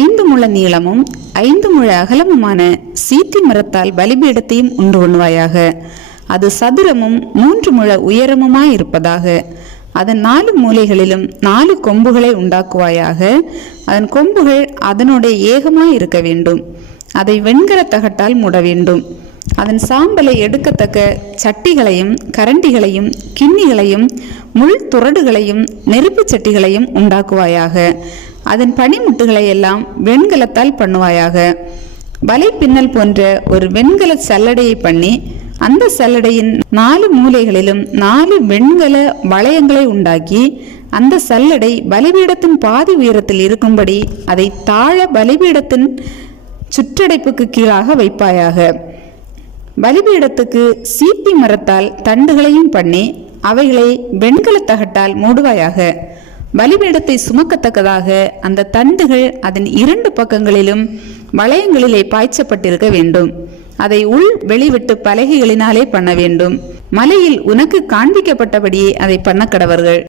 ஐந்து முழ நீளமும் ஐந்து முழ அகலமுமான சீத்தி மரத்தால் பலிபீடத்தையும் உண்டு பண்ணுவாயாக. அது சதுரமும் மூன்று முழ உயரமுமாய் இருப்பதாக. அதன் நாலு மூலைகளிலும் நாலு கொம்புகளை உண்டாக்குவாயாக. அதன் கொம்புகள் அதனுடைய ஏகமாய் இருக்க வேண்டும். அதை வெண்கல தகட்டால் மூட வேண்டும். அதன் சாம்பலை எடுக்கத்தக்க சட்டிகளையும் கரண்டிகளையும் கிண்ணிகளையும் முள் துரடுகளையும் நெருப்புச் சட்டிகளையும் உண்டாக்குவாயாக. அதன் பனிமுட்டுகளை எல்லாம் வெண்கலத்தால் பண்ணுவாயாக. வலை பின்னல் போன்ற ஒரு வெண்கல சல்லடையை பண்ணி அந்த சல்லடையின் நாலு மூலைகளிலும் நாலு வெண்கல வளையங்களை உண்டாக்கி அந்த சல்லடை பலிபீடத்தின் பாதி உயரத்தில் இருக்கும்படி அதை தாழ பலிபீடத்தின் சுற்றடைப்புக்கு கீழாக வைப்பாயாக. பலிபீடத்துக்கு சீப்பி மரத்தால் தண்டுகளையும் பண்ணி அவைகளை வெண்கல தகட்டால் மூடுவாயாக. பலிபீடத்தை சுமக்கத்தக்கதாக அந்த தண்டுகள் அதன் இரண்டு பக்கங்களிலும் வளையங்களிலே பாய்ச்சப்பட்டிருக்க வேண்டும். அதை உள் வெளிவிட்டு பலகைகளினாலே பண்ண வேண்டும். மலையில் உனக்கு காண்பிக்கப்பட்டபடியே அதை பண்ண கடவர்கள்.